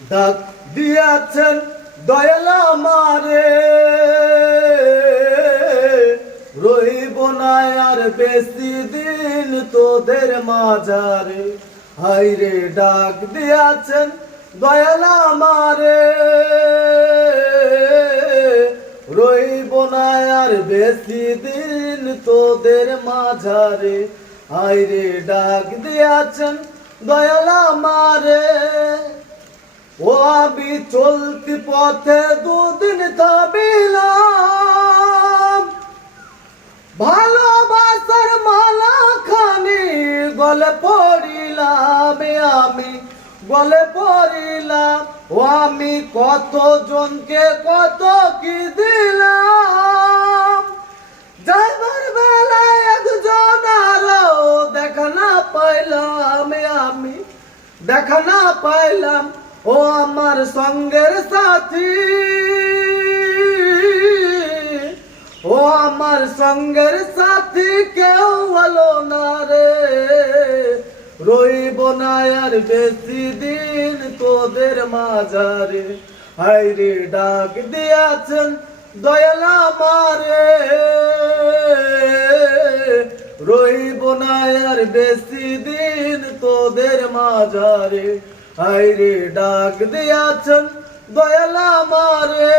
ডাক দিয়াছেন দয়াল আমারে, রইব না আর বেশি দিন তোদের মাঝারে। হাইরে ডাক দিয়াছেন দয়াল আমারে, রইব না আর বেশি দিন তোদের মাঝারে। হাইরে ডাক দিয়াছেন দয়াল আমারে। ও আমি চলতি পথে দুদিন থামিলাম, ভালোবাসার মালা খানি গলে পড়িলাম, আমি গলে পড়িলাম। ও আমি কত জনকে কত কি দিলাম, যাইবার বেলায় একজন আরো দেখা না পাইলাম, আমি দেখা না পাইলাম। ও আমার সঙ্গের সাথী, ও আমার সঙ্গের সাথী কেউ হলো না রে, রইব না আর বেশি দিন তোদের মাঝারে। হাইরে ডাক দিয়াছেন দয়াল আমারে, রইব না আর বেশি দিন তোদের মাঝারে। হাইরে ডাক দিয়াছেন দয়াল আমারে।